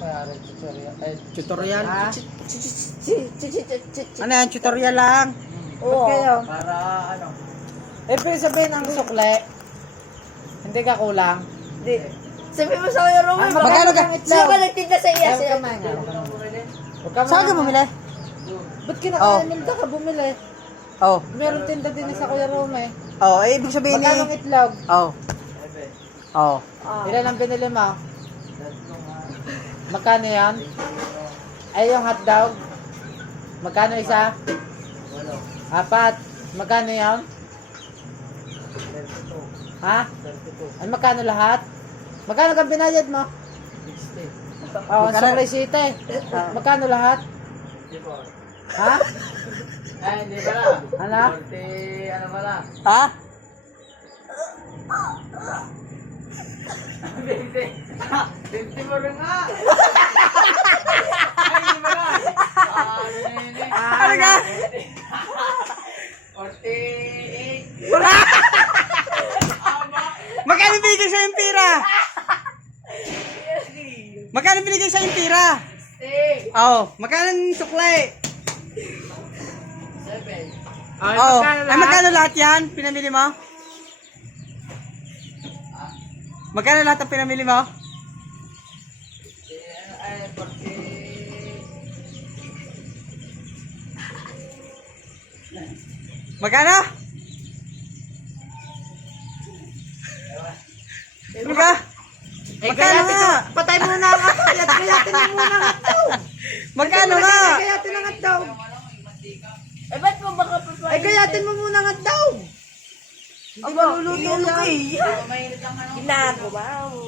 mayari tutorial. Ay, Tutorial? Ha? Ano yan? Tutorial lang. Ba't kayo? Para ano? Eh, pero sabihin ang sukle. Hindi ka kulang. Di. Sabi mo sa kuya Romel, Ah, magkano ka? Sino ba nagtinda sa iya? Ka man. Huwag ka ka Saan ka man. bumili? Ba't Oh. kinakalimilda ka bumili? Oh. Meron tinda din sa Kuya Rome. Oh, eh, ibig sabihin Magkano eh. itlog? Oh. Oh. Ilan ang binili mo? Magkano yan? Ay, yung hotdog? Magkano isa? Apat. Magkano yan? Ha? Ay, magkano lahat? Magkano kang binayad mo? Oh, resita eh. Magkano lahat? Ha? Ay, hindi pala. Ano? 40, ano pala? Ha? 20. 20 mo rin nga. Ay, hindi pala. Ah, ano ka? 48. Magkano binigay sa yung pira? Magkano binigay sa yung pira? Oh, magkano yung sukle? 7. Ay, Oh, magkano ay lahat? magkano lahat yan? Pinamili mo? Magkano lahat ang pinamili mo? Ay, 40. Magkano? Ano ka? Eh, Magkano nga? mo- Patay muna ang atay at gayatin mo muna ang hotdog. Magkano nga? Gayatin ang hotdog. Eh, ba't mo baka papayin? Ay, gayatin mo muna ang hotdog. Hindi maluluto yan. ko eh. Ano. Ginagawa mo.